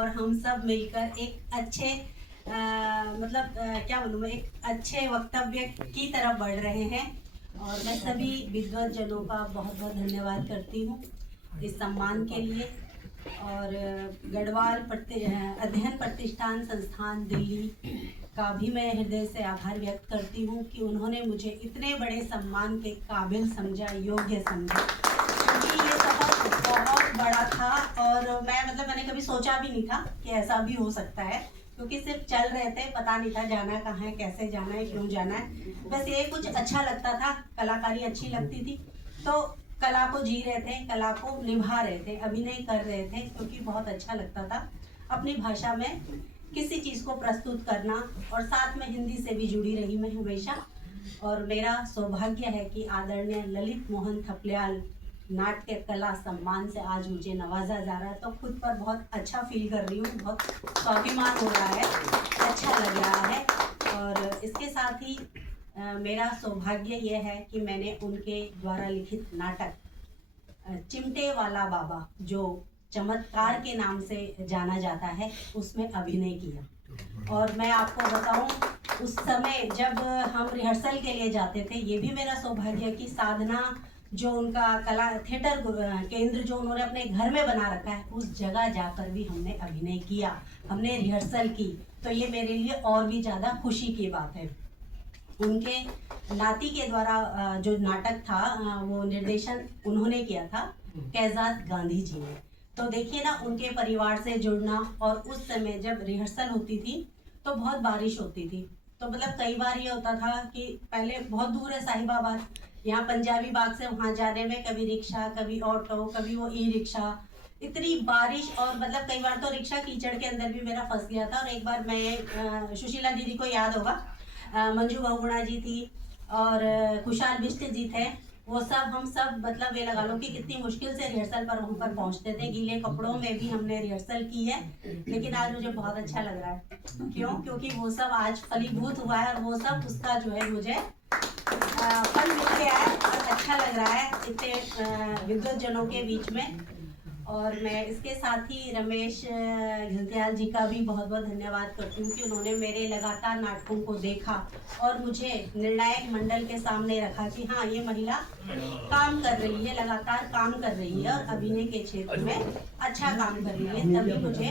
और हम सब मिलकर एक अच्छे क्या बोलूँ मैं, एक अच्छे वक्तव्य की तरफ बढ़ रहे हैं। और मैं सभी विद्वत जनों का बहुत बहुत धन्यवाद करती हूँ इस सम्मान के लिए। और गढ़वाल अध्ययन प्रतिष्ठान संस्थान दिल्ली का भी मैं हृदय से आभार व्यक्त करती हूँ कि उन्होंने मुझे इतने बड़े सम्मान के काबिल समझा, योग्य समझा, क्योंकि ये सफर बहुत बड़ा था। और मैंने कभी सोचा भी नहीं था कि ऐसा भी हो सकता है, क्योंकि सिर्फ चल रहे थे, पता नहीं था जाना कहाँ है, कैसे जाना है, क्यों जाना है। बस ये कुछ अच्छा लगता था, कलाकारी अच्छी लगती थी, तो कला को जी रहे थे, कला को निभा रहे थे, अभिनय कर रहे थे, क्योंकि बहुत अच्छा लगता था अपनी भाषा में किसी चीज़ को प्रस्तुत करना। और साथ में हिंदी से भी जुड़ी रही मैं हमेशा। और मेरा सौभाग्य है कि आदरणीय ललित मोहन थपलियाल नाट्य कला सम्मान से आज मुझे नवाजा जा रहा है, तो खुद पर बहुत अच्छा फील कर रही हूँ, बहुत स्वाभिमान हो रहा है, अच्छा लग रहा है। और इसके साथ ही मेरा सौभाग्य ये है कि मैंने उनके द्वारा लिखित नाटक चिमटे वाला बाबा, जो चमत्कार के नाम से जाना जाता है, उसमें अभिनय किया। और मैं आपको बताऊं, उस समय जब हम रिहर्सल के लिए जाते थे, ये भी मेरा सौभाग्य है कि साधना जो उनका कला थिएटर केंद्र जो उन्होंने अपने घर में बना रखा है, उस जगह जाकर भी हमने अभिनय किया, हमने रिहर्सल की। तो ये मेरे लिए और भी ज़्यादा खुशी की बात है। उनके नाती के द्वारा जो नाटक था वो निर्देशन उन्होंने किया था, कैजात गांधी जी ने। तो देखिए ना, उनके परिवार से जुड़ना। और उस समय जब रिहर्सल होती थी तो बहुत बारिश होती थी, तो कई बार ये होता था कि पहले बहुत दूर है साहिबाबाद, यहाँ पंजाबी बाग से वहाँ जाने में कभी रिक्शा, कभी ऑटो, कभी वो ई रिक्शा, इतनी बारिश। और कई बार तो रिक्शा कीचड़ के अंदर भी मेरा फंस गया था। और एक बार मैं, सुशीला दीदी को याद होगा, मंजू बहुगुणा जी थी और खुशहाल बिष्ट जी थे, वो सब हम सब ये लगा लो कि कितनी मुश्किल से रिहर्सल पर वहाँ पर पहुँचते थे, गीले कपड़ों में भी हमने रिहर्सल की है। लेकिन आज मुझे बहुत अच्छा लग रहा है। क्यों? क्योंकि वो सब आज फलीभूत हुआ है, और वो सब उसका जो है मुझे फल मिल गया है, और अच्छा लग रहा है इतने विद्वत जनों के बीच में। और मैं इसके साथ ही रमेश घिल्डियाल जी का भी बहुत बहुत धन्यवाद करती हूँ कि उन्होंने मेरे लगातार नाटकों को देखा और मुझे निर्णायक मंडल के सामने रखा कि हाँ, ये महिला काम कर रही है, लगातार काम कर रही है, और अभिनय के क्षेत्र में अच्छा काम कर रही है। तभी मुझे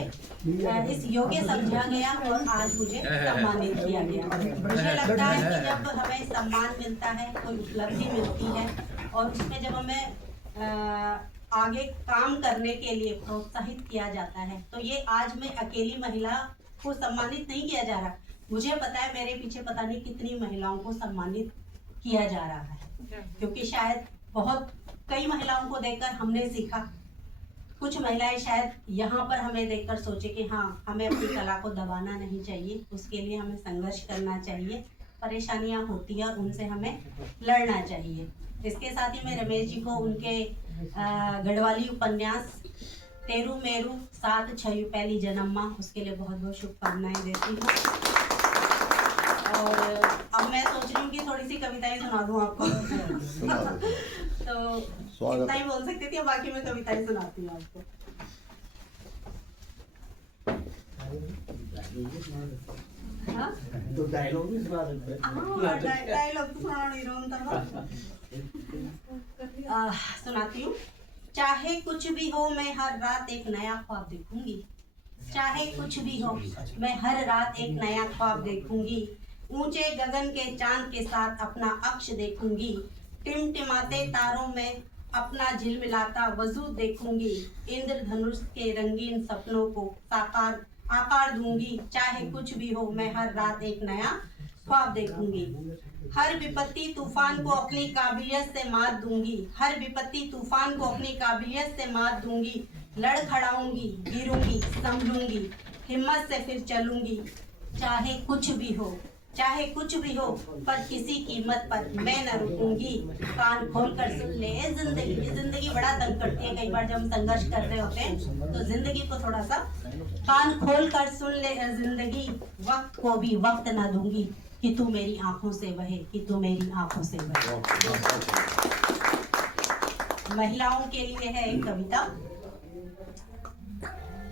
इस योग्य समझा गया और आज मुझे सम्मानित किया गया। मुझे लगता है कि जब हमें सम्मान मिलता है, कोई उपलब्धि मिलती है, और उसमें जब हमें आगे काम करने के लिए प्रोत्साहित किया जाता है, तो ये आज मैं अकेली महिला को सम्मानित नहीं किया जा रहा, मुझे पता है मेरे पीछे पता नहीं कितनी महिलाओं को सम्मानित किया जा रहा है। क्योंकि शायद कई महिलाओं को देखकर हमने सीखा। कुछ महिलाएं शायद यहाँ पर हमें देखकर सोचे कि हाँ, हमें अपनी कला को दबाना नहीं चाहिए, उसके लिए हमें संघर्ष करना चाहिए, परेशानियाँ होती हैं और उनसे हमें लड़ना चाहिए। इसके साथ ही मैं रमेश जी को उनके गढ़वाली उपन्यास तेरू मेरू 7 पहली जन्मा, उसके लिए बहुत बहुत शुभकामनाएं देती हूँ। और अब मैं सोच रही हूँ कि थोड़ी सी कविताएं सुना दूँ आपको। तो इतना ही बोल सकती थी, बाकी मैं कविताएं सुनाती हूँ आपको। हाँ? तो डायलॉग भी सुना सकते हैं। डायलॉग तो सुना नहीं रहा हूँ, सुनाती हूँ। चाहे कुछ भी हो, मैं हर रात एक नया ख्वाब देखूंगी। चाहे कुछ भी हो, मैं हर रात एक नया ख्वाब देखूंगी। ऊंचे गगन के चांद के साथ अपना अक्ष देखूंगी। टिमटिमाते तारों में अपना झिलमिलाता वजूद देखूंगी। इंद्रधनुष के रंगीन सपनों को आकार दूंगी। चाहे कुछ भी हो, मैं हर रात एक नया ख्वाब देखूंगी। हर विपत्ति तूफान को अपनी काबिलियत से मात दूंगी। हर विपत्ति तूफान को अपनी काबिलियत से मात दूंगी। लड़खड़ाऊंगी, गिरूंगी, संभलूंगी, हिम्मत से फिर चलूंगी। चाहे कुछ भी हो, चाहे कुछ भी हो, पर किसी कीमत पर मैं न रुकूंगी। कान खोल कर सुन ले जिंदगी बड़ा तंग करती है। कई बार जब हम संघर्ष कर रहे होते हैं तो जिंदगी को थोड़ा सा कान खोल कर सुन ले जिंदगी। वक्त को भी वक्त न दूंगी कि तू मेरी आंखों से बहे, कि तू मेरी आंखों से बहे। महिलाओं के लिए है एक कविता।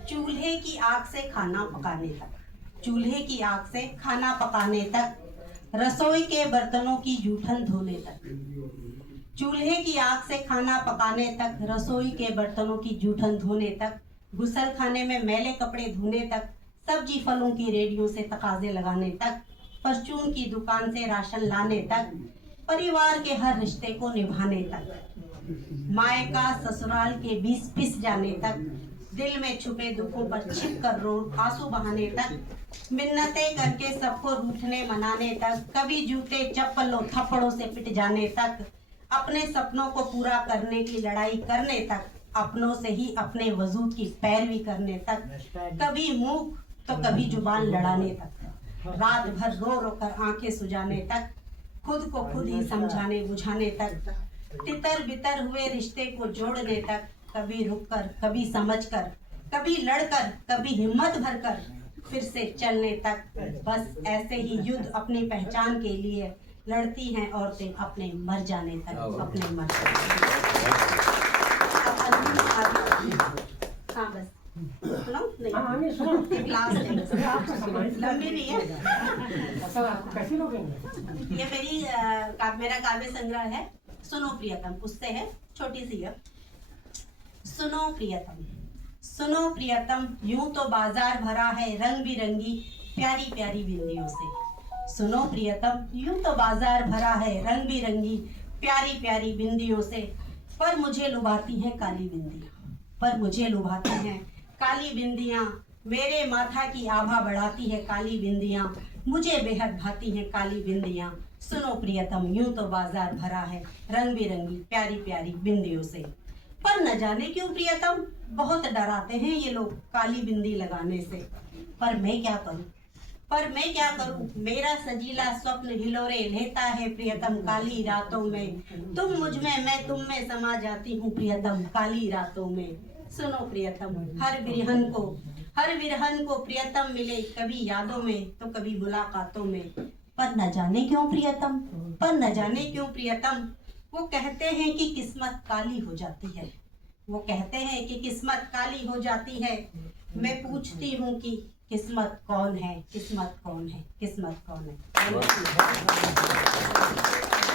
चूल्हे की आग से खाना पकाने तक, चूल्हे की आग से खाना पकाने तक, रसोई के बर्तनों की जूठन धोने तक, चूल्हे की आग से खाना पकाने तक, रसोई के बर्तनों की जूठन धोने तक, गुसल खाने में मैले कपड़े धोने तक, सब्जी फलों की रेडियो से तकाजे लगाने तक, परचून की दुकान से राशन लाने तक, परिवार के हर रिश्ते को निभाने तक, मायका ससुराल के बीच पिस जाने तक, दिल में छुपे दुखों पर छिप कर रो आंसू बहाने तक, मिन्नतें करके सबको रूठने मनाने तक, कभी जूते चप्पलों थप्पड़ों से पिट जाने तक, अपने सपनों को पूरा करने की लड़ाई करने तक, अपनों से ही अपने वजूद की पैरवी करने तक, कभी मुंह तो कभी जुबान लड़ाने तक, रात भर रो रो कर आंखें सुजाने तक, खुद को खुद ही समझाने बुझाने तक, तितर बितर हुए रिश्ते को जोड़ने तक, कभी रुककर कभी समझकर, कभी लड़कर कभी हिम्मत भरकर फिर से चलने तक, बस ऐसे ही युद्ध अपनी पहचान के लिए लड़ती हैं औरतें अपने मर जाने तक, अपने मर हाँ बस सुनो नहीं सुनो एक लास्ट है, लंबी नहीं है। कैसे लोग ये मेरा काव्य संग्रह है सुनो प्रियतम, उससे है, छोटी सी है। सुनो प्रियतम, सुनो प्रियतम, यूं तो बाजार भरा है रंग बिरंगी प्यारी प्यारी बिंदियों से। सुनो प्रियतम, यूं तो बाजार भरा है रंग बिरंगी प्यारी प्यारी बिंदियों से, पर मुझे लुभाती हैं काली बिंदियां, पर मुझे लुभाती हैं काली बिंदियां, मेरे माथा की आभा बढ़ाती है काली बिंदियां, मुझे बेहद भाती हैं काली बिंदियां। सुनो प्रियतम, यूं तो बाजार भरा है रंग बिरंगी प्यारी प्यारी बिंदियों से, पर न जाने क्यों प्रियतम बहुत डराते हैं ये लोग काली बिंदी लगाने से। पर मैं क्या करूं, पर मैं क्या करूं, मेरा सजीला स्वप्न हिलोरे लेता है प्रियतम काली रातों में, तुम मुझ में मैं तुम में समा जाती हूँ प्रियतम काली रातों में। सुनो प्रियतम, हर विरहन को प्रियतम मिले कभी यादों में तो कभी मुलाकातों में, पर न जाने क्यों प्रियतम, पर न जाने क्यों प्रियतम, वो कहते हैं कि किस्मत काली हो जाती है, वो कहते हैं कि किस्मत काली हो जाती है। मैं पूछती हूँ कि किस्मत कौन है, किस्मत कौन है, किस्मत कौन है।